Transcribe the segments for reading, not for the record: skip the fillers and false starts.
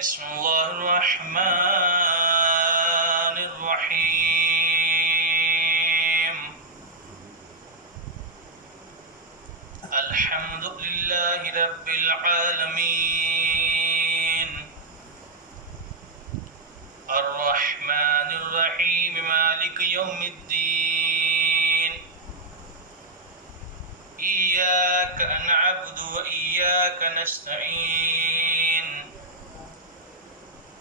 بسم الله الرحمن الرحيم الحمد لله رب العالمين الرحمن الرحيم مالك يوم الدين إياك نعبد وإياك نستعين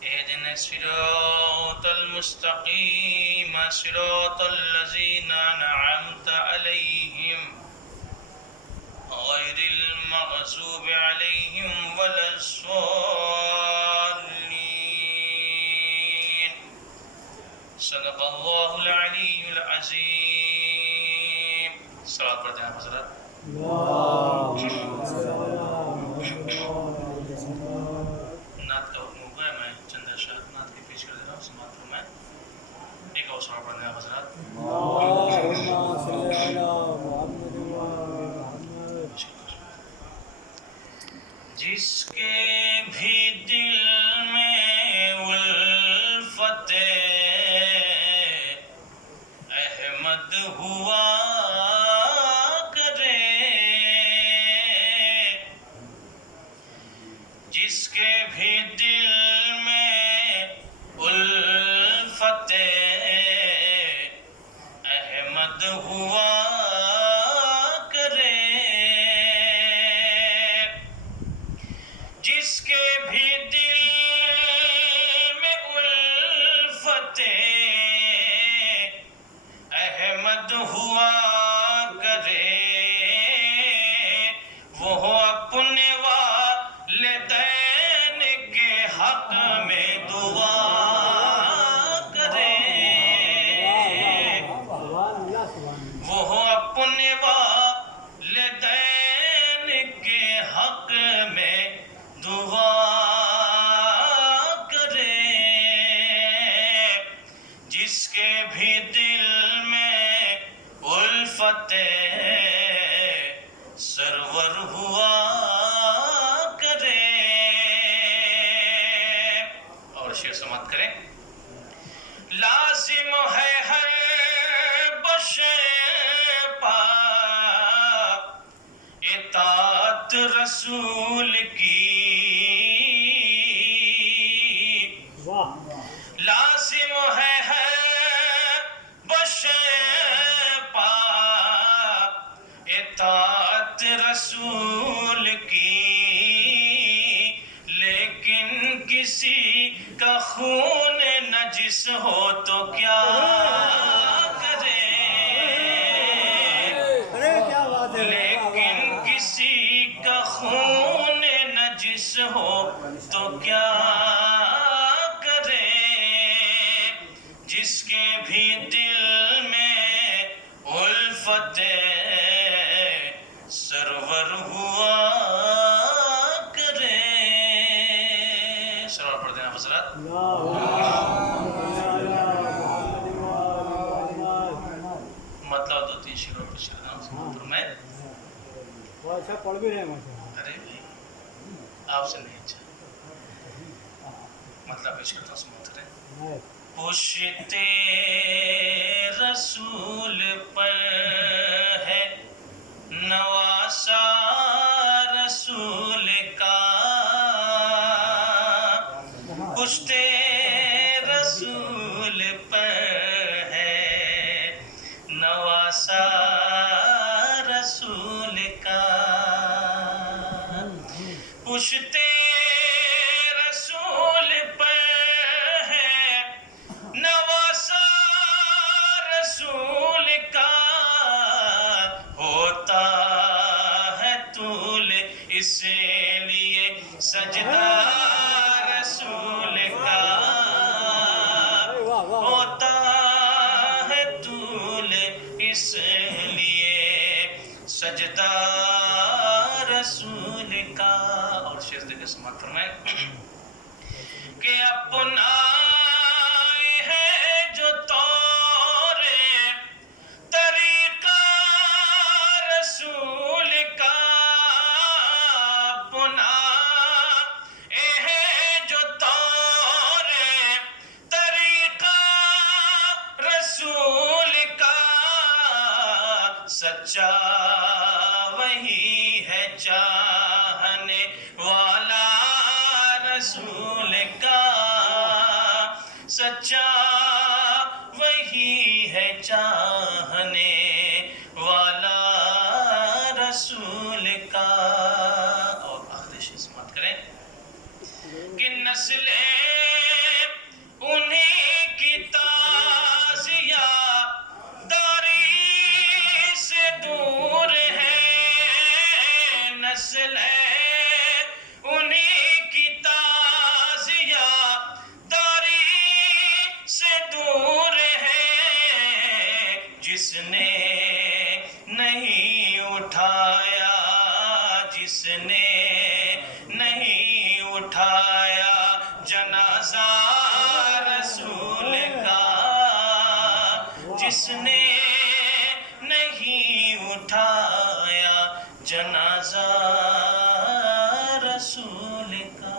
اهدنا الصراط المستقيم صراط الذين أنعمت عليهم غير المغضوب عليهم ولا الضالين صدق الله العلي العظيم. صلوات پڑھتے ہیں حضرت. نعت کا حکم ہوا ہے. میں چند اشعار نعت کے پیش کر دے رہا ہوں. سماعت فرمائیں. ایک اور صلوات پڑھتے ہیں حضرت. جس کے بھی دل میں الفت احمد ہوا کرے، جس کے بھی دل میں الفت احمد ہوا کرے، جس کے بھی دل میں الفت احمد ہوا کرے، وہ اپنے والدین کے حق میں دعا کرے، وہ اپنے والدین کے حق میں دعا کرے، جس کے بھی دل میں الفت سرور ہوا کرے. اور شعر سماعت کریں. لازم ہے ہر بشر پا اطاعت رسول کی، لازم ہے ہر بشر پا اطاعت رسول کی، لیکن کسی کا خون نجس ہو تو کیا کرے، لیکن کسی کا خون نجس ہو تو کیا کرے، جس کے بھی دل میں الفت سرور ہوا کرے. سرور پڑھتے ہیں حضرت. مطلب دو تین شعروں پر میں پڑھ بھی رہے ہیں. ارے بھائی آپ سے نہیں اچھا مطلب پیش کرتا ہوں. سمجھ رہے پشت رسول پر ہے نواسا رسول کا، پشت رسول پر ہے نواسا رسول کا، پشت رسول پر ہے نواسا رسول کا، ہوتا ہے طول اس لیے سجدہ رسول کا، ہوتا ہے طول اس لیے سجدہ رسول کا. اور شعر دے کے سماعت فرمائیں. کہ اپنا ہے جو طور طریقہ رسول کا، اپنا ہے جو طور کہ نسلیں انہیں کی تازیہ داری سے دور ہیں، نسلیں انہیں کی تازیہ داری سے دور ہیں، جس نے نہیں اٹھایا، جس نے نہیں اٹھایا جنازہ رسول کا، جس نے نہیں اٹھایا جنازہ رسول کا۔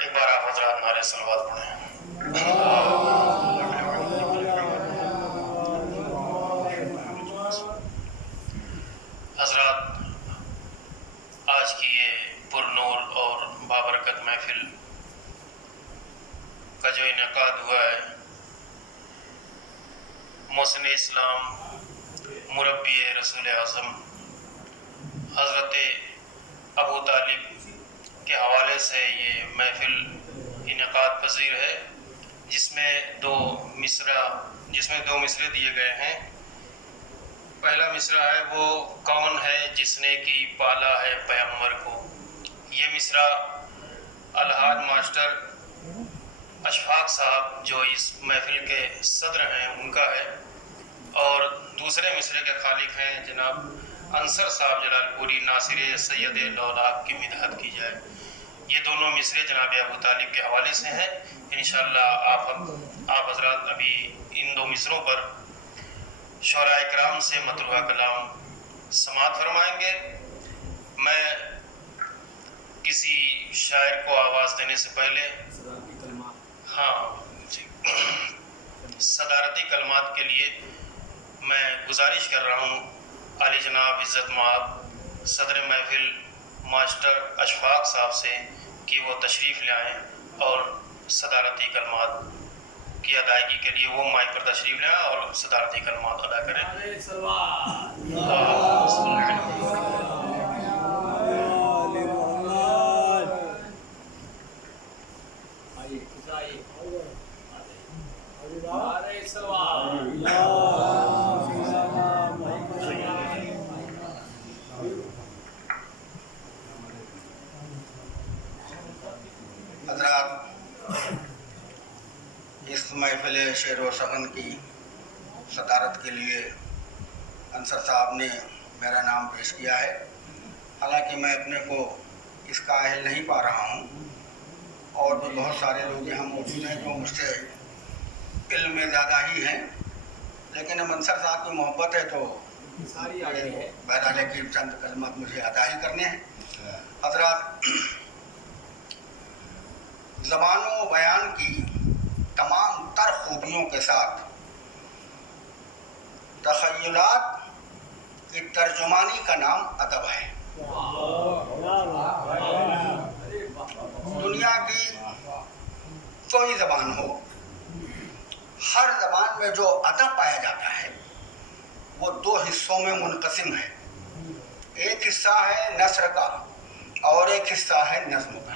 ایک بار آپ حضرات نعرہ صلوات پڑھیں۔ حضرات، آج کی یہ پرنور اور بابرکت محفل کا جو انعقاد ہوا ہے، محسن اسلام مربی رسول اعظم حضرت ابو طالب کے حوالے سے یہ محفل انعقاد پذیر ہے، جس میں دو مصرے دیے گئے ہیں۔ پہلا مصرع ہے وہ کون ہے جس نے کی پالا ہے پیغمبر کو، یہ مصرع الحاج ماسٹر اشفاق صاحب جو اس محفل کے صدر ہیں ان کا ہے، اور دوسرے مصرے کے خالق ہیں جناب انصر صاحب جلال پوری، ناصر سید لولاک کی مدحت کی جائے۔ یہ دونوں مصرے جناب ابو طالب کے حوالے سے ہیں۔ انشاءاللہ آپ حضرات ابھی ان دو مصروں پر شعراء اکرام سے مطلوبہ کلام سماعت فرمائیں گے۔ میں کسی شاعر کو آواز دینے سے پہلے صدارتی کلمات کے لیے میں گزارش کر رہا ہوں عالی جناب عزت مآب صدر محفل ماسٹر اشفاق صاحب سے کہ وہ تشریف لے آئیں اور صدارتی کلمات کی ادائیگی کے لیے وہ مائک پر تشریف لے آئیں اور صدارتی کلمات ادا کریں۔ حضرات، اس محفل شعر و سخن کی صدارت کے لیے انصر صاحب نے میرا نام پیش کیا ہے۔ حالانکہ میں اپنے کو اس کا اہل نہیں پا رہا ہوں، اور بھی بہت سارے لوگ یہاں موجود ہیں جو مجھ سے علم میں زیادہ ہی ہیں، لیکن اب انصر صاحب کی محبت ہے تو بہرحال کی چند کلمات مجھے ادا ہی کرنے ہیں۔ حضرات، زبان و بیان کی تمام تر خوبیوں کے ساتھ تخیلات کی ترجمانی کا نام ادب ہے۔ دنیا کی کوئی زبان ہو، ہر زبان میں جو ادب پایا جاتا ہے وہ دو حصوں میں منقسم ہے۔ ایک حصہ ہے نثر کا اور ایک حصہ ہے نظم کا۔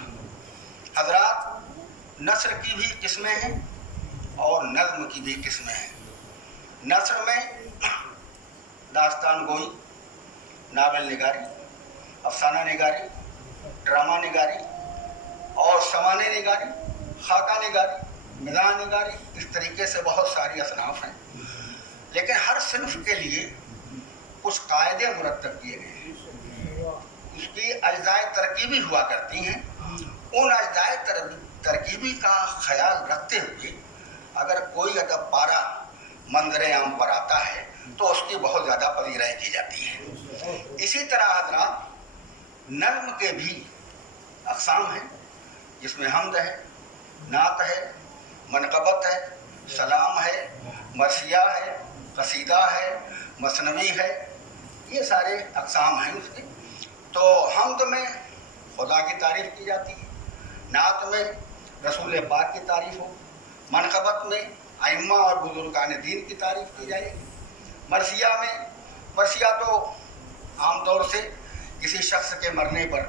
حضرات، نثر کی بھی قسمیں ہیں اور نظم کی بھی قسمیں ہیں۔ نثر میں داستان گوئی، ناول نگاری، افسانہ نگاری، ڈرامہ نگاری اور سوانح نگاری، خاکہ نگاری، مزاح نگاری، اس طریقے سے بہت ساری اصناف ہیں، لیکن ہر صنف کے لیے کچھ قاعدے مرتب کیے گئے ہیں۔ اس کی اجزاء ترکیبی ہوا کرتی ہیں۔ ان اجزاء ترکیبی کا خیال رکھتے ہوئے اگر کوئی ادب پارہ منظر عام پر آتا ہے تو اس کی بہت زیادہ پذیرائی کی جاتی ہے۔ اسی طرح حضرات، نظم کے بھی اقسام ہیں، جس میں حمد ہے، نعت ہے، منقبت ہے، سلام ہے، مرثیہ ہے، قصیدہ ہے, مثنوی ہے, یہ سارے اقسام ہیں اس کے. تو حمد میں خدا کی تعریف کی جاتی ہے, نعت میں رسول پاک کی تعریف ہو, منقبت میں ائمہ اور بزرگان دین کی تعریف کی جائے گی. مرثیہ تو عام طور سے کسی شخص کے مرنے پر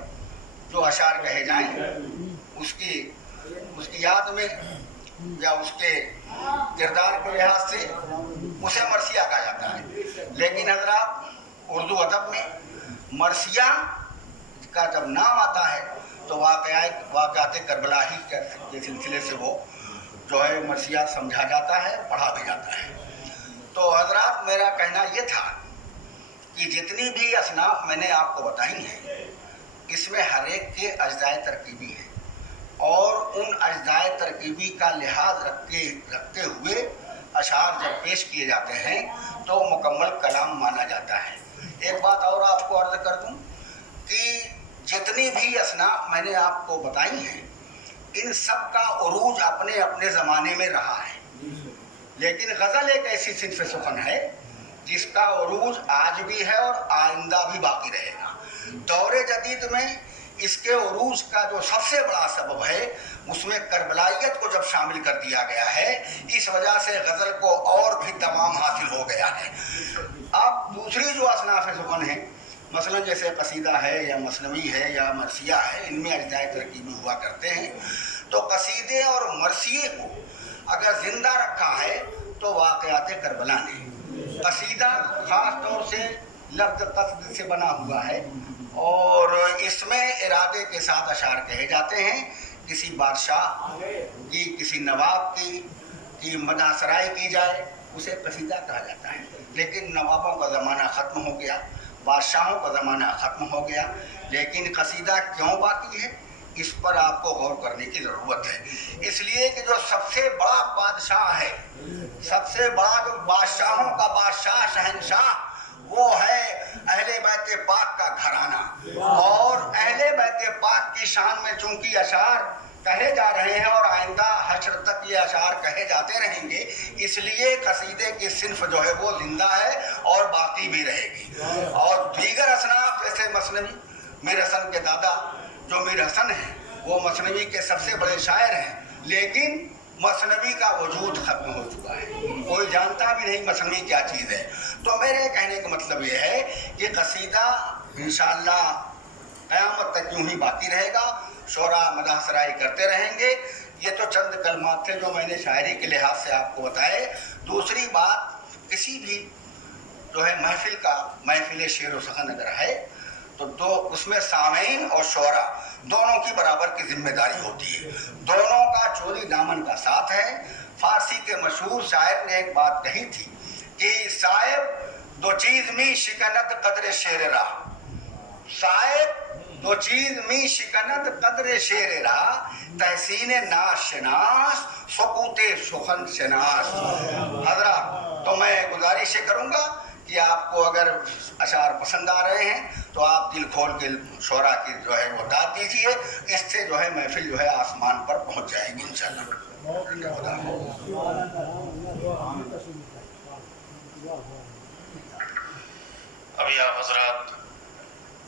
جو اشعار کہے جائیں اس کی یاد میں یا اس کے کردار کے لحاظ سے اسے مرثیہ کہا جاتا ہے. لیکن حضرات اردو ادب میں مرثیہ کا جب نام آتا ہے تو واقعات کربلا ہی کے سلسلے سے وہ جو ہے مرثیہ سمجھا جاتا ہے, پڑھا بھی جاتا ہے. تو حضرات میرا کہنا یہ تھا کہ جتنی بھی اصناف میں نے آپ کو بتائی ہیں اس میں ہر ایک کے اجزائے ترکیبی ہیں, اور ان اجزائے ترکیبی کا لحاظ رکھتے ہوئے اشعار جب پیش کیے جاتے ہیں تو مکمل کلام مانا جاتا ہے. ایک بات اور آپ کو عرض کر دوں کہ جتنی بھی اصناف میں نے آپ کو بتائی ہیں ان سب کا عروج اپنے اپنے زمانے میں رہا ہے, لیکن غزل ایک ایسی صنف سخن ہے جس کا عروج آج بھی ہے اور آئندہ بھی باقی رہے گا. دور جدید میں اس کے عروج کا جو سب سے بڑا سبب ہے اس میں کربلائیت کو جب شامل کر دیا گیا ہے, اس وجہ سے غزل کو اور بھی تمام حاصل ہو گیا ہے. اب دوسری جو اصناف سخن ہیں مثلا جیسے قصیدہ ہے یا مثنوی ہے یا مرثیہ ہے, ان میں اجزائے ترکیبی ہوا کرتے ہیں. تو قصیدے اور مرثیے کو اگر زندہ رکھا ہے تو واقعات کربلا نے. قصیدہ خاص طور سے لفظ قصد سے بنا ہوا ہے اور اس میں ارادے کے ساتھ اشعار کہے جاتے ہیں. کسی بادشاہ کی, کسی نواب کی مدح سرائی کی جائے اسے قصیدہ کہا جاتا ہے. لیکن نوابوں کا زمانہ ختم ہو گیا, بادشاہوں کا زمانہ ختم ہو گیا, لیکن قصیدہ کیوں باقی ہے اس پر آپ کو غور کرنے کی ضرورت ہے. اس لیے کہ جو سب سے بڑا بادشاہ ہے, سب سے بڑا جو بادشاہوں کا بادشاہ شہنشاہ, وہ ہے اہل بیت پاک کا گھرانہ. اور اہل بیت پاک کی شان میں چونکہ اشعار کہے جا رہے ہیں اور آئندہ حشر تک یہ اشعار کہے جاتے رہیں گے, اس لیے قصیدے کی صنف جو ہے وہ زندہ ہے اور باقی بھی رہے گی. اور دیگر اصناف جیسے مثنوی, میر حسن کے دادا جو میر حسن ہیں وہ مثنوی کے سب سے بڑے شاعر ہیں, لیکن مثنوی کا وجود ختم ہو چکا ہے, کوئی جانتا بھی نہیں مثنوی کیا چیز ہے. تو میرے کہنے کا مطلب یہ ہے کہ قصیدہ انشاءاللہ قیامت تک یوں ہی باقی رہے گا, شعراء مدح سرائی کرتے رہیں گے. یہ تو چند کلمات تھے جو میں نے شاعری کے لحاظ سے آپ کو بتائے. دوسری بات, کسی بھی جو ہے محفل شعر و سخن اگر ہے تو اس میں سامعین اور شعراء دونوں کی برابر کی ذمہ داری ہوتی ہے, دونوں کا چولی دامن کا ساتھ ہے. فارسی کے مشہور شاعر نے ایک بات کہی تھی کہ صاحب دو چیز می شکنت قدر شعر راہ, صاحب دو چیز می شکنت قدر شعر راہ, تحسین ناش شناس سکوت سخن شناس. حضرات تو میں گزارش کروں گا کہ آپ کو اگر اشعار پسند آ رہے ہیں تو آپ دل کھول کے شعراء کی جو ہے وہ داد دیجیے, اس سے جو ہے محفل جو ہے آسمان پر پہنچ جائے گی انشاءاللہ. ابھی آپ حضرات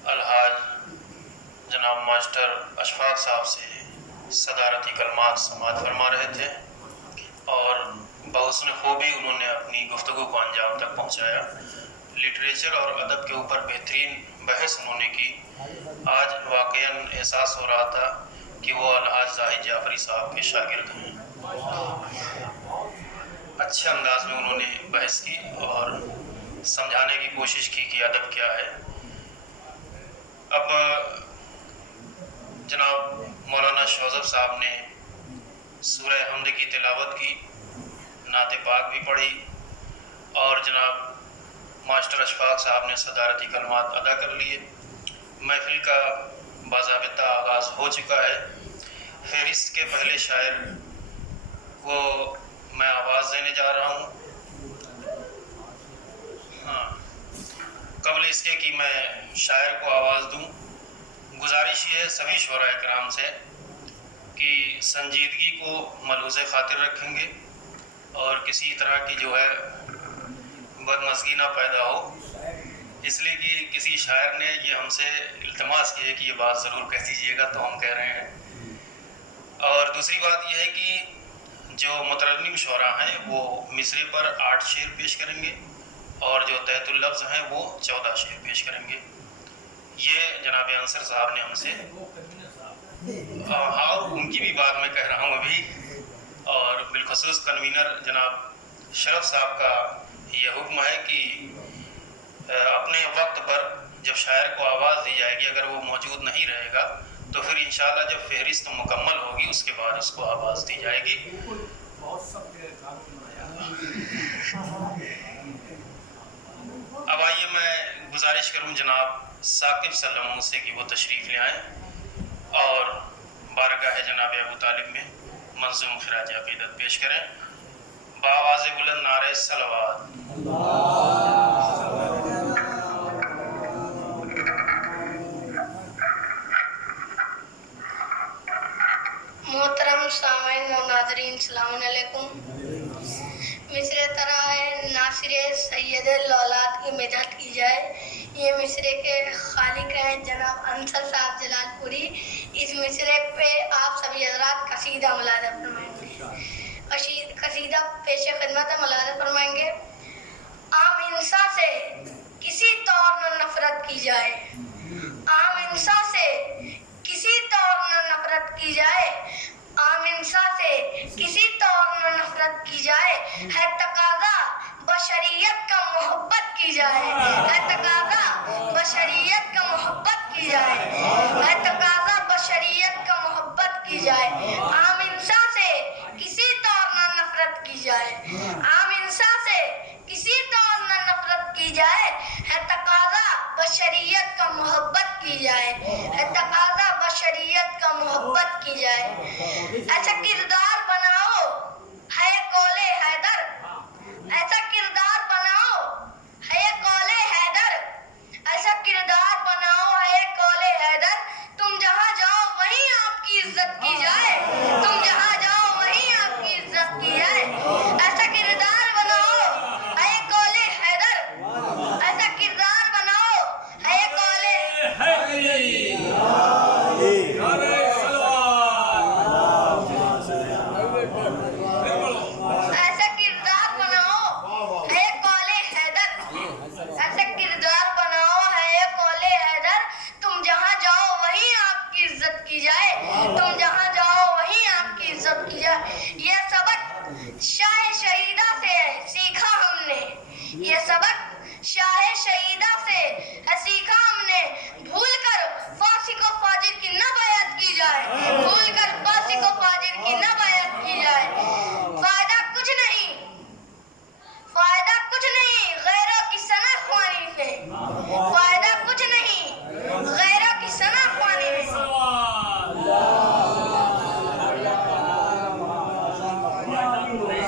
الحاج جناب ماسٹر اشفاق صاحب سے صدارتی کلمات سماعت فرما رہے تھے اور بحسن خوبی انہوں نے اپنی گفتگو کو انجام تک پہنچایا. لٹریچر اور ادب کے اوپر بہترین بحث انہوں نے کی. آج واقعاً احساس ہو رہا تھا کہ وہ الحاج زاہد جعفری صاحب کے شاگرد ہیں. اچھے انداز میں انہوں نے بحث کی اور سمجھانے کی کوشش کی کہ ادب کیا ہے. اب جناب مولانا شوذب صاحب نے سورہ حمد کی تلاوت کی, نعت پاک بھی پڑھی اور جناب ماسٹر اشفاق صاحب نے صدارتی کلمات ادا کر لیے. محفل کا باضابطہ آغاز ہو چکا ہے. فہرست کے پہلے شاعر کو میں آواز دینے جا رہا ہوں. قبل اس کے کہ میں شاعر کو آواز دوں, گزارش یہ ہے سبھی شعراء کرام سے کہ سنجیدگی کو ملحوظ خاطر رکھیں گے اور کسی طرح کی جو ہے درمزگی نہ پیدا ہو، اس لیے کہ کسی شاعر نے یہ ہم سے التماس کی ہے کہ یہ بات ضرور کہہ دیجیے گا، تو ہم کہہ رہے ہیں۔ اور دوسری بات یہ ہے کہ جو مترنم شعراء ہیں وہ مصرے پر 8 شعر پیش کریں گے، اور جو تحت اللفظ ہیں وہ 14 شعر پیش کریں گے۔ یہ جناب انصر صاحب نے ہم سے، اور ان کی بھی بات میں کہہ رہا ہوں ابھی، اور بالخصوص کنوینر جناب شرف صاحب کا یہ حکم ہے کہ اپنے وقت پر جب شاعر کو آواز دی جائے گی، اگر وہ موجود نہیں رہے گا تو پھر انشاءاللہ جب فہرست مکمل ہوگی اس کے بعد اس کو آواز دی جائے گی۔ اب آئیے میں گزارش کروں جناب ثاقب سلموں سے کہ وہ تشریف لے آئیں اور بارگاہ جناب ابو طالب میں منظوم خراج عقیدت پیش کریں۔ بآواز بلند نعرہ صلوات۔ محترم سامعین و ناظرین، السلام علیکم۔ مصرے طرح ناصر سید الاولاد کی مدحت کی جائے۔ یہ مصرے کے خالق ہیں جناب انصر صاحب جلال پوری۔ اس مصرے پہ آپ سبھی حضرات قصیدہ ملاحظہ فرمائیں گے، قصیدہ پیش خدمت ملاحظہ فرمائیں گے۔ عام انسان سے کسی طور نہ نفرت کی جائے، عام انسان سے کسی طور نہ نفرت کی جائے، عام انسان سے کسی طور نہ نفرت کی جائے، ہے تقاضا بشریت کا محبت کی جائے، ہے تقاضا بشریت کا محبت کی جائے، ہے تقاضا بشریت کا محبت کی جائے۔ عام انسان سے کسی طور نہ نفرت کی جائے، عام انسان سے کسی طور نہ نفرت کی جائے، ہے تقاضا بشریت کا محبت کی جائے، ہے تقاضا بشریت کا محبت کی جائے۔ ایسا کردار بناؤ ہے قول حیدر، ایسا کردار بناؤ ہے قول حیدر، ایسا کردار بناؤ ہے قول حیدر، تم جہاں جاؤ وہیں آپ کی عزت کی جائے، تم جہاں جاؤ وہیں آپ کی عزت کی جائے۔ ایسا کردار بناؤ ہے قول حیدر، ایسا کردار بناؤ ہے قول ایسا کردار بناؤ ہے قول حیدر، ایسا کردار بناؤ ہے قول حیدر، تم جہاں جاؤ وہیں آپ کی عزت کی جائے، تم جہاں جاؤ وہیں آپ کی عزت کی جائے۔ یہ سبق شاہ شہیدہ سے سیکھا ہم نے، یہ سبق شاہ شہیدہ سے سیکھا ہم نے، بھول کر فاسق و فاجر کی نہ بیعت کی جائے، بھول کر فاسق و فاجر کی نہ بیعت کی جائے۔ فائدہ کچھ نہیں، فائدہ کچھ نہیں غیروں کی ثنا خوانی سے، فائدہ کچھ نہیں غیروں کی ثنا خوانی میں،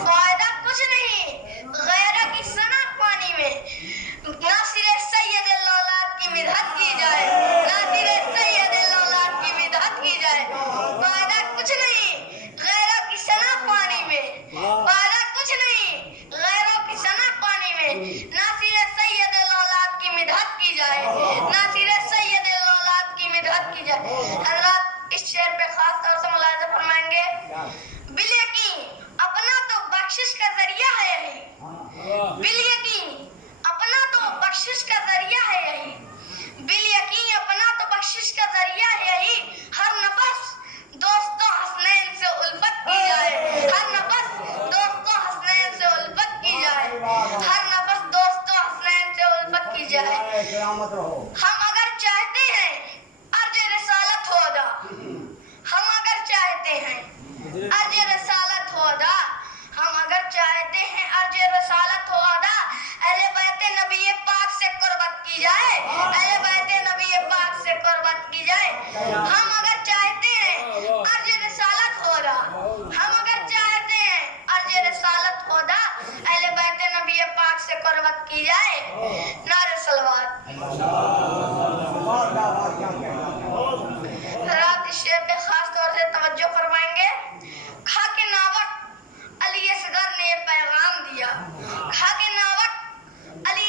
فائدہ کچھ نہیں غیروں کی ثنا خوانی میں۔ ناصر سید الاولاد کی مدحت کی جائے، ناصر سید الاولاد کی مدحت کی جائے۔ فائدہ کچھ نہیں غیروں کی ثنا خوانی میں، فائدہ کچھ نہیں غیروں کی ثنا خوانی میں، ناصر سید الاولاد کی مدحت کی جائے، ناصر سید الاولاد کی مدحت کی جائے۔ حضرات اس شعر پہ خاص طور سے ملاحظہ فرمائیں گے۔ بالیقین اپنا تو بخشش کا ذریعہ ہے یہی، بالیقین اپنا تو بخشش کا ذریعہ ہے یہی، بالیقین اپنا تو بخشش کا ذریعہ ہے یہی۔ ہر نفس دوستوں حسنین سے الفت کی جائے، ہر نفس دوستوں حسنین سے الفت کی جائے، ہر نفس دوستوں حسنین سے الفت کی جائے۔ ہم اگر چاہتے ہیں ارج رسالت ہو ادا، ہم اگر چاہتے ہیں ارج رسالت ہو ادا، ہم اگر چاہتے ہیں ارج رسالت ہو ادا، اہل بیت نبی پاک سے قربت کی جائے، اہل بیت نبی پاک سے قربت کی جائے۔ ہم اگر چاہتے ہیں ارج رسالت ہو ادا، ہم اگر چاہتے ہیں ارج رسالت ہو ادا، اہل بیت نبی پاک سے قربت کی جائے۔ نعرہ صلوات۔ رات اس شعر پہ خاص طور سے توجہ فرمائیں گے۔ خاک ناوک علی اصغر نے پیغام دیا، خاک ناوک علی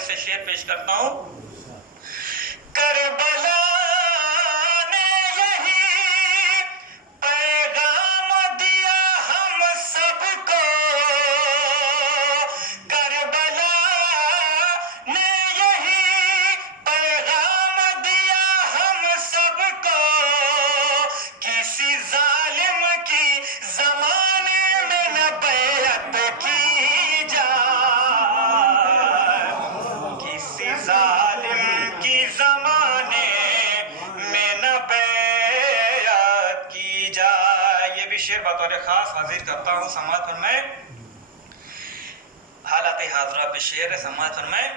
حوالے سے شعر پیش کرتا ہوں. کربلا نے یہی پیغام دیا ہم سب کو, کربلا نے یہی پیغام دیا ہم سب کو, کسی ظالم کی زمانے میں نہ بیعت کی جائے, کسی ظالم کی زمانے میں نہ بیعت کی جائے. یہ بھی شعر بطور خاص حاضر کرتا ہوں, سماعت فرمائیں. حالت حاضرہ پہ شعر ہے, سماعت فرمائیں.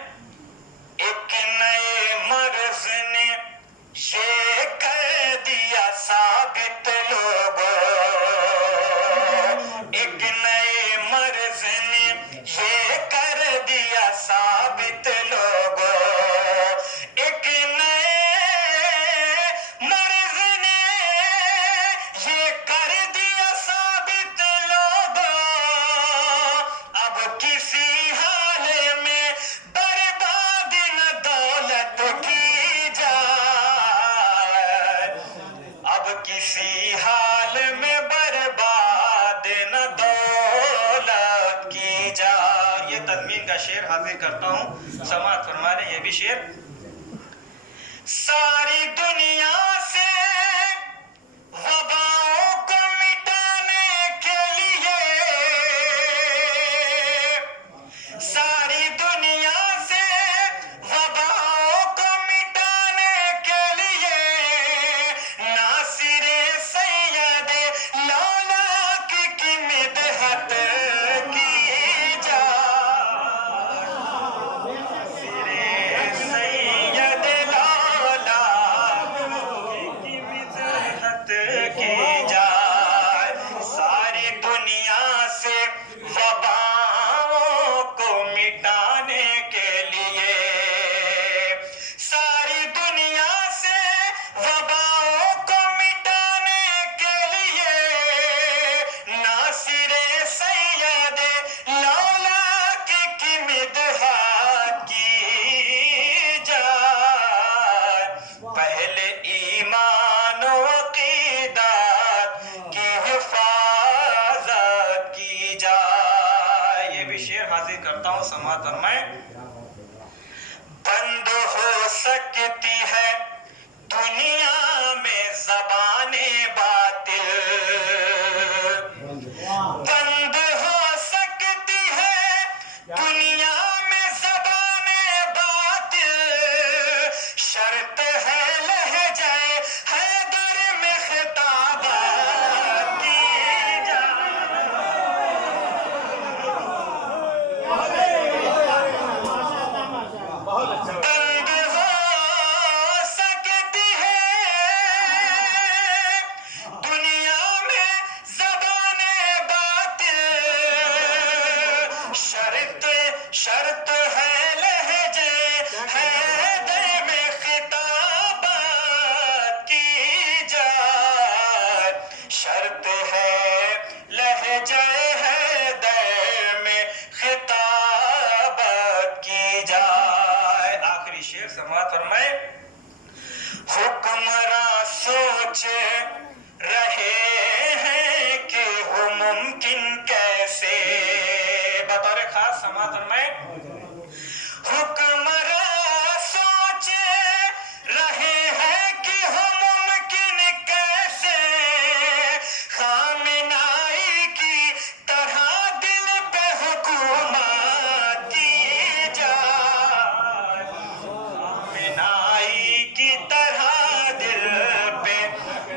ایک نئے مرض نے یہ کر دیا ثابت لوگوں, ایک نئے مرض نے یہ کر دیا ثابت لوگوں, ایک نئے مرض نے یہ کر دیا ثابت لوگوں, اب کسی حال میں برباد نہ دولت کی جائے, اب کسی حال میں برباد نہ دولت کی جائے. یہ تضمین کا شعر حاضر کرتا ہوں, سماعت فرما لیں. یہ بھی شعر. ساری دنیا سے وباؤں کو مٹانے کے لیے, ساری دنیا سے وباؤں کو مٹانے کے لیے, ناصر سید لولاک کی مدحت کی جائے, ناصر سید لولاک کی مدحت کی جائے, ساری دنیا سے وباؤں کو مٹانے کے لیے, ساری دنیا سے وباؤں کو مٹانے کے لیے, ناصر سید لولاک کی مدحت کی جائے, پہلے ایمان و عقیدت کی حفاظت کی جائے. یہ بھی شعر حاضر کرتا ہوں, سماعت فرمائیں. بند ہو سکتی ہے دنیا میں زبان باطل, بند ہو سکتی ہے دنیا میں زبان باطل, شرط ہے لہجہ حیدر میں خطابت کی جائے, بہت اچھا. بند ہو سکتی ہے دنیا میں زبان باطل, شرط ہے لہجے حیدر میں خطابت کی جائے, شرط ہے لہجے حیدر میں خطابت کی جائے. آخری شعر, سماعت فرمائیں. حکمراں سوچ رہے ہیں کہ وہ ممکن کیسے, بطور خاص سماعت فرمائیں. حکمراں سوچ رہے ہیں کہ وہ ممکن کیسے, خامنائی کی طرح دل پہ حکومت کی جائے, خامنائی کی طرح دل پہ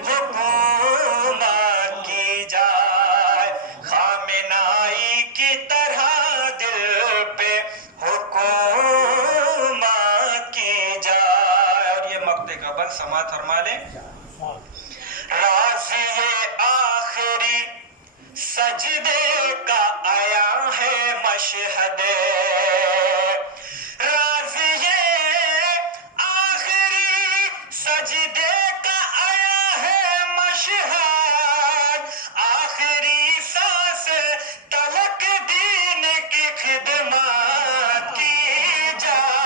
حکومت کی جائے, خامنائی کی طرح دل پہ حکومت کی جائے. اور یہ مقطع کا بند, سماعت فرما لیں. راز یہ آخری سجدے کا آیا ہے مشہد, راز یہ آخری سجدے کا آیا ہے مشہد, آخری سانس تلک دین کی خدمت کی جائے,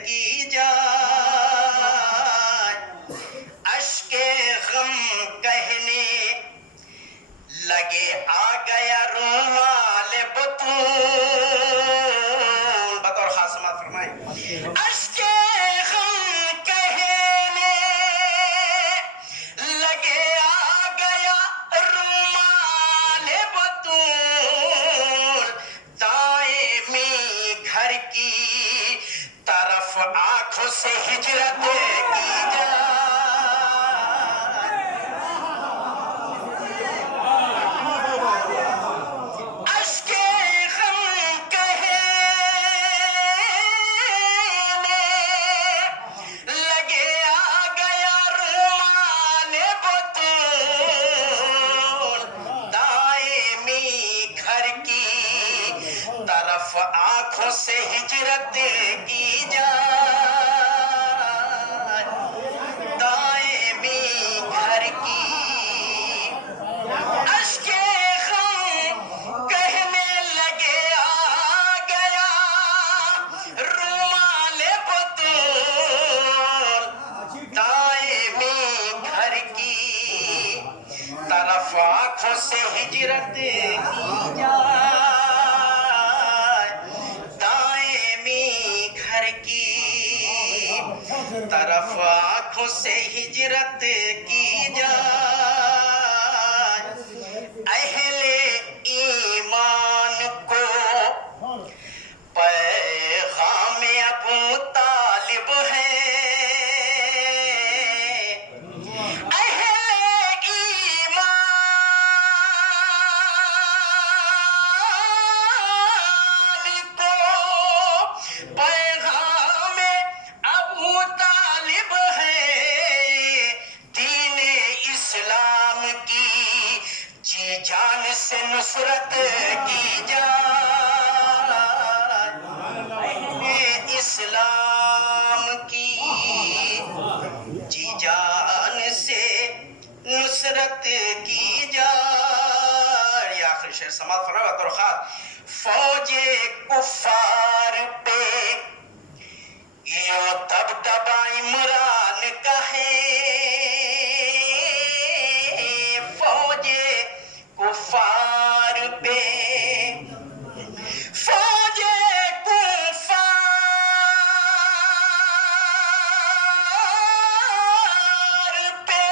کی جائے اشک غم کہنے لگے آ گیا رومال بطول بطور خاص سماعت فرمائیں اشک غم کہنے لگے آ گیا رومال بطول دائمی گھر کی طرف آنکھوں سے ہجرت کی جائے اشک غم کہنے لگے آ گیا رومال بطول دائمی گھر کی طرف آنکھوں سے ہجرت کی جائے دائمی گھر کی اشک غم کہنے لگے آ گیا رومال بطول دائمی گھر کی طرف آنکھوں سے ہجرت کی جائے دائمی گھر کی طرف آنکھوں سے ہجرت کی جائے اہل ایمان کو پیغام ابو طالب ہے اہل ایمان کو پیغام ابو طالب ہے دین اسلام کی جی جان سے نصرت کی جائے اہل اسلام کی جی جان سے نصرت کی جائے یہ آخری شعر سماعت فرمائیں بطور خاص فوج کفار پہ یوں دبدبہ عمران کا ہے فوج کفار پہ فوج کفار پہ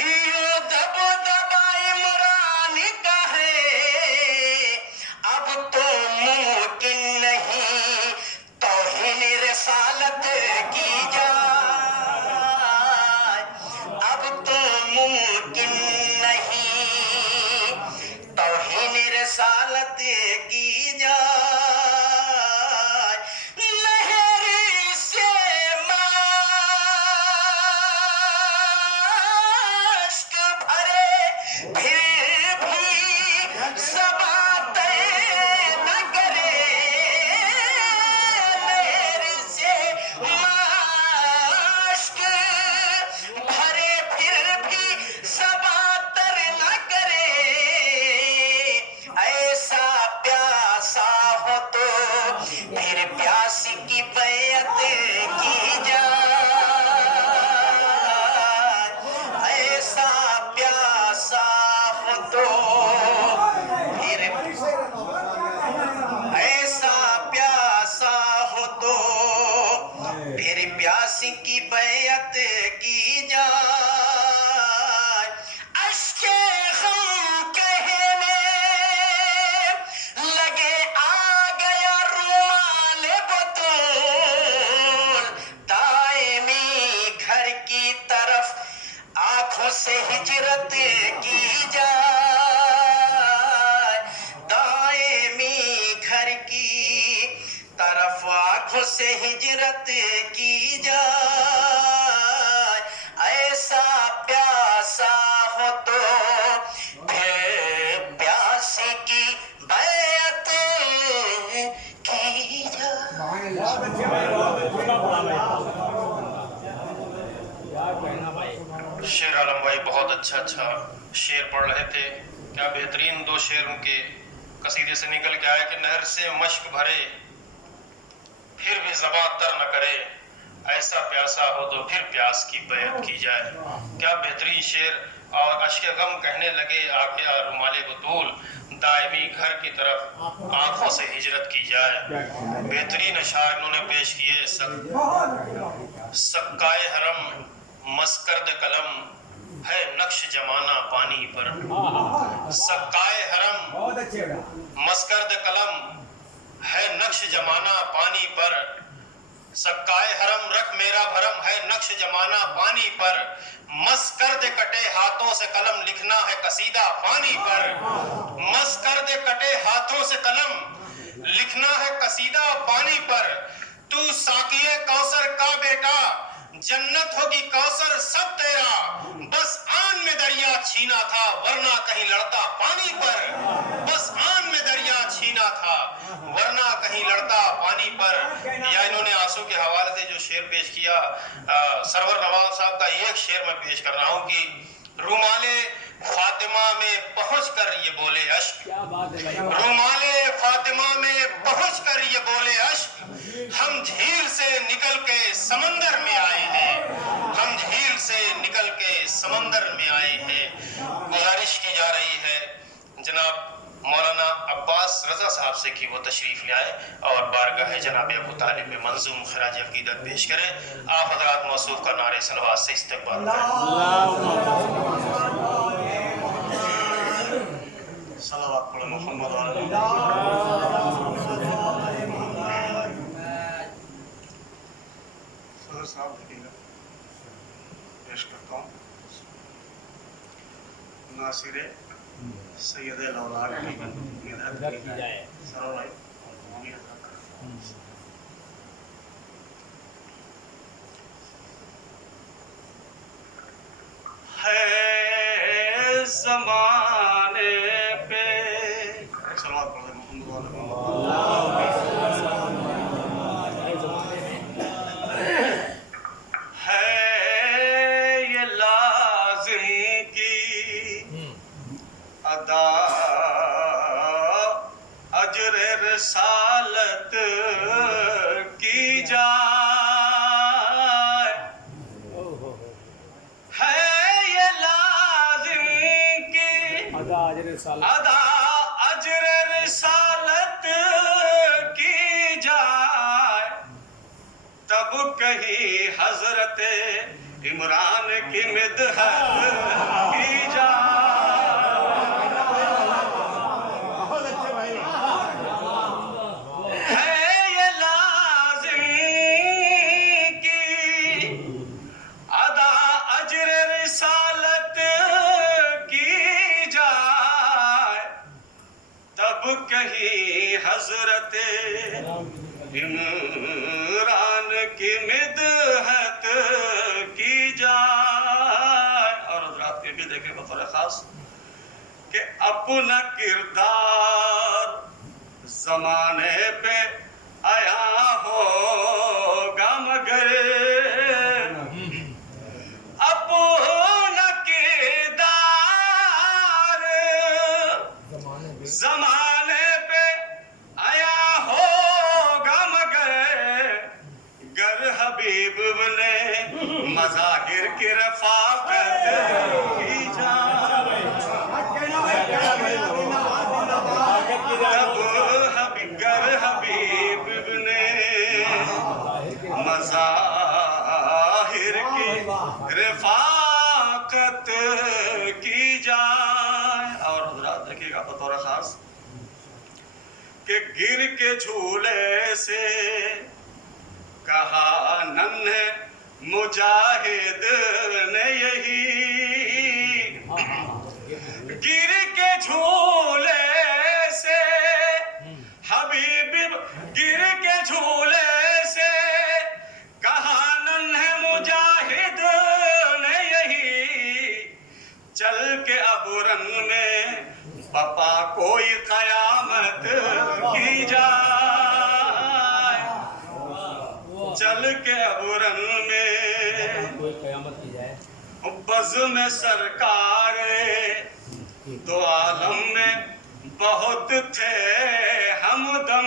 یوں دبدبہ عمران کا ہے اب تو ممکن نہیں توہین رسالت کی جائے اب تو ممکن نہیں توہین رسالت کی جائے لہر سے مشک بھرے پھر بھی زباں طے نہ کرے لہر سے مشک بھرے پھر بھی زباں تر نہ کرے ایسا پیاسا ہو تو پھر پیاس کی بیعت کی جائے ایسا پیاسا ہو تو پھر ایسا پیاسا ہو تو پھر پیاس کی بیعت کی جائے اشک غم کہنے لگے آ گیا رومال بطول دائمی گھر کی طرف آنکھوں سے ہجرت کی جائے دائمی گھر کی طرف آنکھوں سے ہجرت کی جائے ایسا پیاسا ہو تو پھر پیاسی کی بیعت کی جائے شیر عالم بھائی بہت اچھا شعر پڑھ رہے تھے. کیا بہترین دو شعر ان کے قصیدے سے نکل کے آئے کہ نہر سے مشک بھرے پھر بھی زباں تر نہ کرے، ایسا پیاسا ہو تو پھر پیاس کی بیعت کی جائے۔ کیا بہترین شعر! اور اشک غم کہنے لگے آ گیا رومال بطول، دائمی گھر کی طرف آنکھوں سے ہجرت کی جائے۔ بہترین اشعار انہوں نے پیش کیے۔ سکائے حرم مسکرد قلم ہے نقش جمانہ پانی پر، سکائے حرم مسکرد قلم ہے نقش جمانہ پانی پر، سکائے حرم رکھ میرا بھرم ہے نقش جمانہ پانی پر، مسکرد کٹے ہاتھوں سے قلم لکھنا ہے قصیدہ پانی پر، مسکرد کٹے ہاتھوں سے قلم لکھنا ہے قصیدہ پانی پر، تو ساقیے کوثر کا بیٹا جنت ہوگی کوثر سب تیرا، بس آن میں دریا چھینا تھا ورنہ کہیں لڑتا پانی پر، بس آن میں دریا چھینا تھا ورنہ کہیں لڑتا پانی پر۔ یا انہوں نے آنسو کے حوالے سے جو شعر پیش کیا، سرور نواب صاحب کا ایک شعر میں پیش کر رہا ہوں کہ رومال فاطمہ میں پہنچ کر یہ بولے اشک، رومال فاطمہ میں پہنچ کر یہ بولے اشک، ہم جھیل سے نکل کے سمندر میں آئے ہیں، ہم جھیل سے نکل کے سمندر میں آئے ہیں۔ گزارش کی جا رہی ہے جناب مولانا عباس رضا صاحب سے کہ وہ تشریف لے آئے اور بارگاہ جناب ابو طالب میں منظوم خراج عقیدت پیش کریں۔ آپ حضرات موصوف کا نعرہ صلوات سے استقبال صلوات پڑھیں محمد علیہ۔ صدر صاحب پیش کرتا ہوں ناصر سید الاولاد کی مدحت کی جائے۔ سرور ہے زمانے پہ صلوات پڑھیں محمد ہے یہ لازم کی ادا اجر رسالت کی جائے، ہے یہ لازم کی ادا اجر رسالت کی جائے، تب کہیں حضرت عمران کی مدحت کی جائے، ہے یہ لازم کی ادا اجر رسالت کی جائے، تب کہیں حضرت عمران کی مدحت کی جائے۔ اور حضرات یہ بھی دیکھیں بطور خاص کہ اپنا کردار زمانے پہ آیا ہوگا مگر اپنا کردار زمانے پہ آیا ہوگا مگر گر حبیب نے مظاہر کی رفاقت کی جائے، تب گر حبیب نے مظاہر کی رفاقت کی جائے۔ اور حضرات دیکھیے گا بطور خاص کہ گر کے جھولے سے کہا ننھے مجاہد نے یہی، گر کے جھولے سے حبیب گر کے جھولے سے کہا ننھے مجاہد نے یہی، چل کے اب رن میں بپا کوئی قیامت کی جائے، چل کے اب رن میں کوئی قیامت کی جائے، بزم سرکار دو عالم میں بہت تھے ہمدم،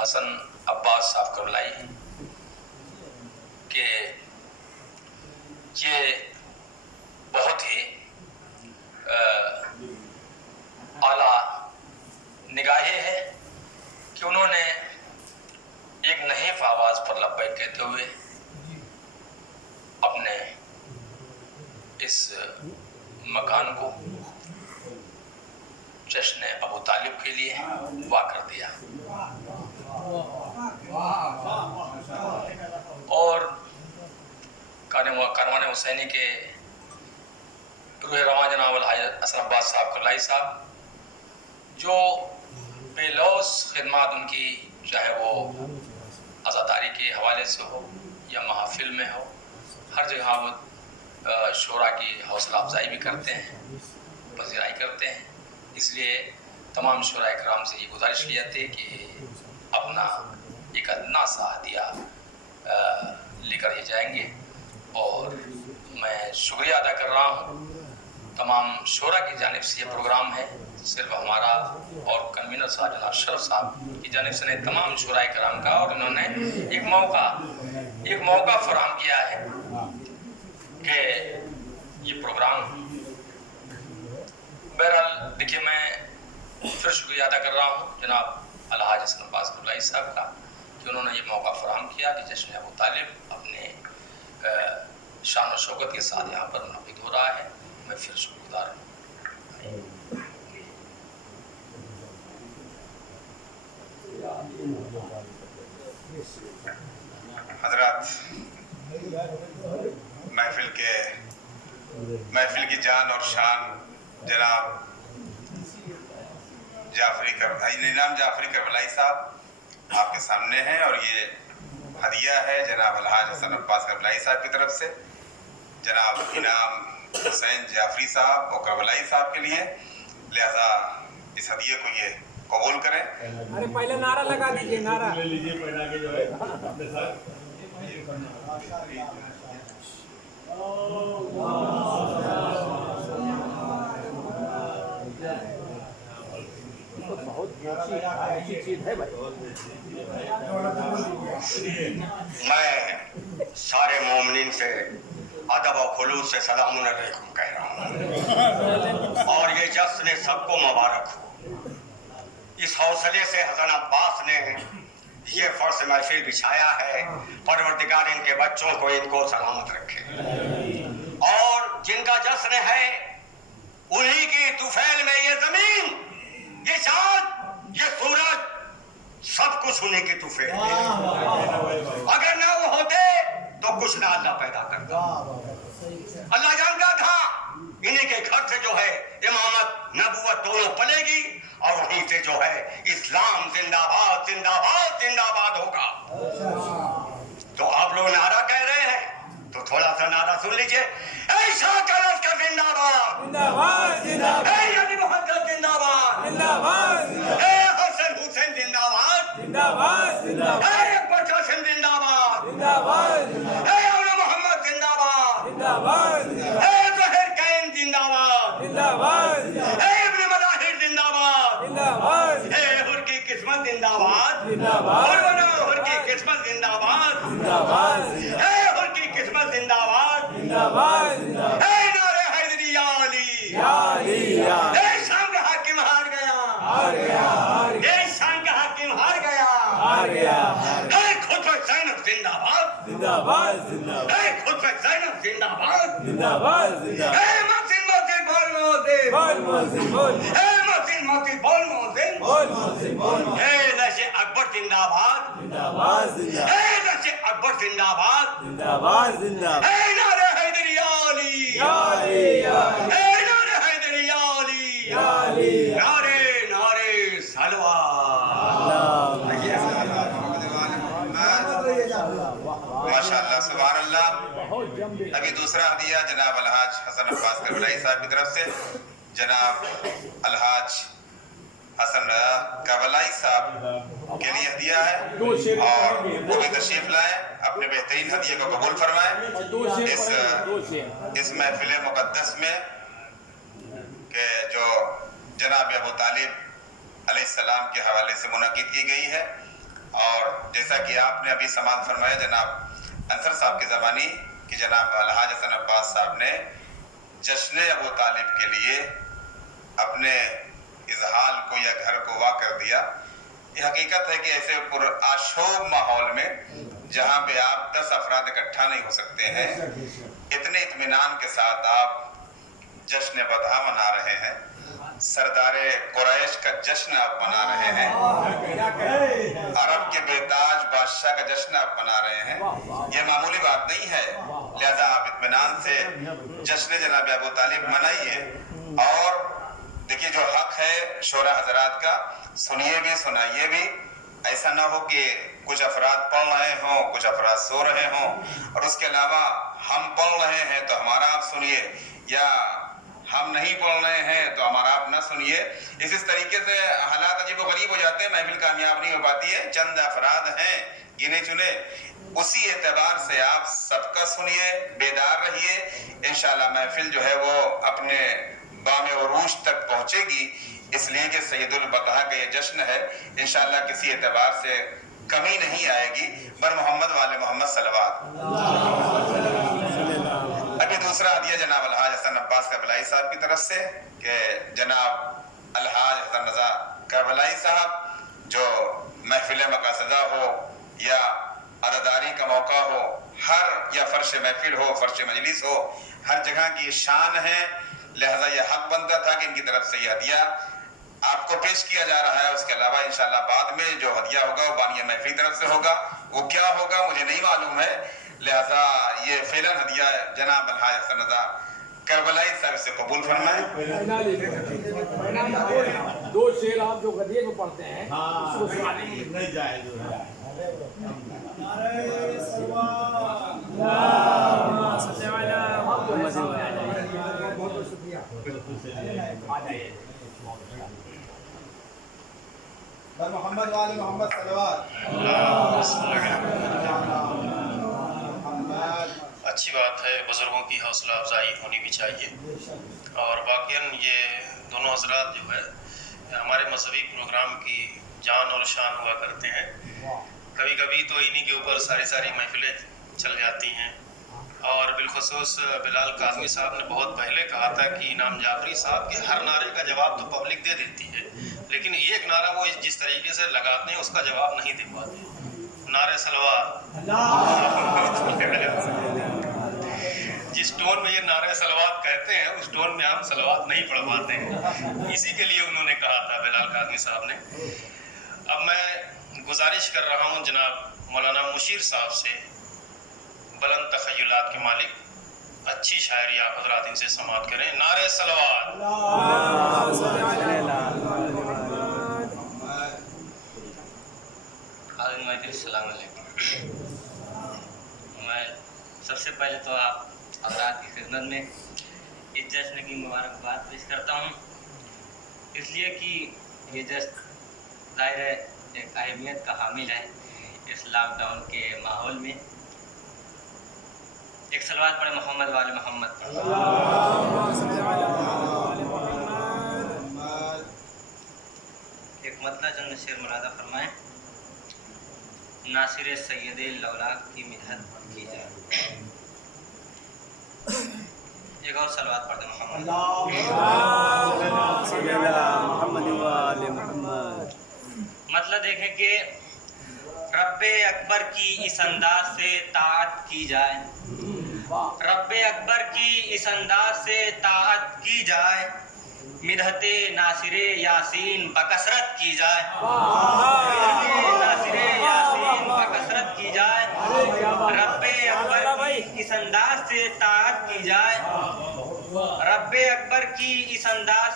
حسن عباس صاحب کربلائی کہ یہ بہت ہی اعلیٰ نگاہیں ہے کہ انہوں نے ایک نحیف آواز پر لبیک کہتے ہوئے اپنے اس مکان کو جشن ابو طالب کے لیے وا کر دیا اور کاروان حسینی کے روح رواں جناب الحاج حسن عباس صاحب کربلائی صاحب جو بے لوث خدمات ان کی چاہے وہ عزاداری کے حوالے سے ہو یا محافل میں ہو ہر جگہ وہ شعراء کی حوصلہ افزائی بھی کرتے ہیں پذیرائی کرتے ہیں. اس لیے تمام شعراء کرام سے یہ گزارش کی جاتی ہے کہ اپنا ایک ادنا سا ہدیہ لے کر ہی جائیں گے. اور میں شکریہ ادا کر رہا ہوں تمام شعراء کی جانب سے یہ پروگرام ہے صرف ہمارا اور کنوینر صاحب جناب شرف صاحب کی جانب سے نہیں تمام شعراء کرام کا اور انہوں نے ایک موقع فراہم کیا ہے کہ یہ پروگرام بہرحال دیکھیے میں پھر شکریہ ادا کر رہا ہوں جناب الحاج حسن عباس کربلائی صاحب کا کہ انہوں نے یہ موقع فراہم کیا کہ جشن ابو طالب اپنے شان و شوکت کے ساتھ یہاں پر منعقد ہو رہا ہے. میں پھر شکر گزار ہوں. حضرات محفل کی جان اور شان جناب انعام جعفری کربلائی صاحب آپ کے سامنے ہیں اور یہ ہدیہ ہے جناب الحاج حسن عباس کربلائی صاحب کی طرف سے جناب انعام حسین جعفری صاحب اور کربلائی صاحب کے لیے. لہذا اس ہدیے کو یہ قبول کریں. ارے پہلے نعرہ لگا دیجیے. نعرہ لے لیجیے پہنا کے جو ہے اپنے ساتھ. میں سارے مومنین سے ادب و خلوص سے سلام علیکم کہہ رہا ہوں اور یہ جشن سب کو مبارک ہو. اس حوصلے سے حسن عباس نے یہ فرش محفل بچھایا ہے. پروردگار ان کے بچوں کو ان کو سلامت رکھے اور جن کا جشن ہے انہی کی طفیل میں یہ زمین یہ چاند یہ سورج سب کچھ انہی کی طفیل ہے. اگر نہ وہ ہوتے تو کچھ نہ اللہ پیدا کرتا. اللہ جانتا تھا انہی کے گھر سے جو ہے امامت نبوت دونوں پلے گی اور وہیں سے جو ہے اسلام زندہ باد زندہ باد زندہ باد ہوگا. تو آپ لوگ نعرہ کہہ رہے ہیں تو تھوڑا سا نعرہ سن لیجئے. اے شاہ کلش کا زندہ باد زندہ باد زندہ باد. اے علی محمد زندہ باد زندہ باد. اے حسن حسین زندہ باد زندہ باد زندہ باد. اے اکبر قاسم زندہ باد زندہ باد. اے اولا محمد زندہ باد زندہ باد. اے ظہر کین زندہ باد زندہ باد. اے ابن مظاہر زندہ باد زندہ باد. اے ہر کی قسمت زندہ باد زندہ باد. ہر کی قسمت زندہ باد زندہ باد. اے ہر کی قسمت زندہ باد زندہ باد. اے نعرہ حیدری یا علی یا علی یا علی. اے شام کا حاکم ہار گیا ہار گیا ہار گیا. اے شام کا حاکم ہار گیا ہار گیا. اے خطبہ زینب زندہ باد زندہ باد زندہ باد. اے خطبہ زینب زندہ باد زندہ باد زندہ باد. اے مؤذن مؤذن بول مؤذن بول مؤذن بول. اے مؤذن مؤذن بول مؤذن بول مؤذن بول. اے لشکر اکبر زندہ باد زندہ باد زندہ. اے لشکر اکبر زندہ باد زندہ باد زندہ. اے نعرہ حیدری یا علی یا علی یا علی. اے نعرہ حیدری یا علی یا علی. نعرے نعرے صلوات. ماشاء اللہ سبحان اللہ. ابھی دوسرا ہدیہ جناب الحاج حسن عباس کربلائی صاحب کی طرف سے جناب الحاج حسن کربلائی صاحب کے لیے ہدیہ ہے اور وہ بھی تشریف لائیں اپنے بہترین ہدیے کو قبول فرمائیں اس محفل مقدس میں کہ جو جناب ابو طالب علیہ السلام کے حوالے سے منعقد کی گئی ہے. اور جیسا کہ آپ نے ابھی سماعت فرمایا جناب انصر صاحب کی زبانی کہ جناب الحاج حسن عباس صاحب نے جشن ابو طالب کے لیے اپنے اظہار کو یا گھر کو واہ کر دیا. یہ حقیقت ہے کہ ایسے پر آشوب ماحول میں جہاں پہ آپ 10 افراد اکٹھا نہیں ہو سکتے ہیں، اتنے اطمینان کے ساتھ آپ جشن بدھا منا رہے ہیں، سردار قریش کا جشن آپ منا رہے ہیں، عرب کے بیتاج بادشاہ کا جشن آپ منا رہے ہیں. یہ معمولی بات نہیں ہے، لہذا آپ اطمینان سے جشن جناب ابو طالب منائیے. اور دیکھیے جو حق ہے شورا حضرات کا، سنیے بھی سنائیے بھی. ایسا نہ ہو کہ کچھ افراد پڑھ رہے ہوں، کچھ افراد سو رہے ہوں، اور اس کے علاوہ ہم پڑھ رہے ہیں تو ہمارا آپ سنیے، یا ہم نہیں پڑھ رہے ہیں تو ہمارا آپ نہ سنیے. اس طریقے سے حالات عجیب و غریب ہو جاتے ہیں، محفل کامیاب نہیں ہو پاتی ہے. چند افراد ہیں گنے چنے، اسی اعتبار سے آپ سب کا سنیے، بیدار رہیے. انشاءاللہ محفل جو ہے وہ اپنے بام عروج تک پہنچے گی، اس لیے کہ سید البطحاء کا یہ جشن ہے. انشاءاللہ کسی اعتبار سے کمی نہیں آئے گی. بر محمد والے محمد صلوات. ابھی دوسرا ہدیہ جناب الحاج حسن عباس کربلائی صاحب کی طرف سے کہ جناب الحاج حسن رضا کربلائی صاحب جو محفل مقاصدہ ہو یا عزاداری کا موقع ہو، ہر یا فرش محفل ہو، فرش مجلس ہو، ہر جگہ کی شان ہے. لہذا یہ حق بنتا تھا کہ ان کی طرف سے یہ ہدیہ آپ کو پیش کیا جا رہا ہے. اس کے علاوہ انشاءاللہ بعد میں جو ہدیہ ہوگا وہ بانی محفل طرف سے ہوگا. وہ کیا ہوگا مجھے نہیں معلوم ہے، لہذا یہ فعلاً ہدیہ جناب الحاج حسن رضا کربلائی صاحب سے قبول فرمائیں. 2 شعر آپ جو غدیے کو پڑھتے ہیں اس کو سنا دیں. نہیں جائے جو ہے. بہت بہت شکریہ. محمد والے محمد صلوات. اچھی بات ہے، بزرگوں کی حوصلہ افزائی ہونی بھی چاہیے. اور واقعاً یہ دونوں حضرات جو ہے ہمارے مذہبی پروگرام کی جان اور شان ہوا کرتے ہیں. کبھی کبھی تو انہی کے اوپر ساری محفلیں چل جاتی ہیں. اور بالخصوص بلال کاظمی صاحب نے بہت پہلے کہا تھا کہ انعام جعفری صاحب کے ہر نعرے کا جواب تو پبلک دے دیتی ہے، لیکن ایک نعرہ وہ جس طریقے سے لگاتے ہیں اس کا جواب نہیں دے پاتے. نعرے صلوات، جس ٹون میں یہ نعرے صلوات کہتے ہیں اس ٹون میں ہم صلوات نہیں پڑھ پاتے ہیں. اسی کے لیے انہوں نے کہا تھا بلال کاظمی صاحب نے. اب میں گزارش کر رہا ہوں جناب مولانا مشیر صاحب سے، بلند تخیلات کے مالک، اچھی شاعری آپ حضرات ان سے سماعت کریں. نعرے صلوات. السلام علیکم. میں سب سے پہلے تو آپ حضرات کی خدمت میں اس جشن کی مبارکباد پیش کرتا ہوں، اس لیے کہ یہ جشن ظاہر ہے ایک اہمیت کا حامل ہے. اس لاک ڈاؤن کے ماحول میں ایک صلوات پڑھے محمد والے محمد. ایک مطلع چند شعر ملادہ فرمائیں. ناصر سید لولاک کی مدحت کی جائے. ایک اور صلوات پڑھتے محمد. مطلب دیکھیں کہ رب اکبر کی اس انداز سے طاعت کی جائے. رب اکبر کی اس انداز سے طاعت کی جائے. مدحت ناصر یاسین بکثرت کی جائے. مدحت ناصر یاسین بکثرت کی جائے. رب اکبر کی اس انداز سے طاعت کی جائے. رب اکبر کی اس انداز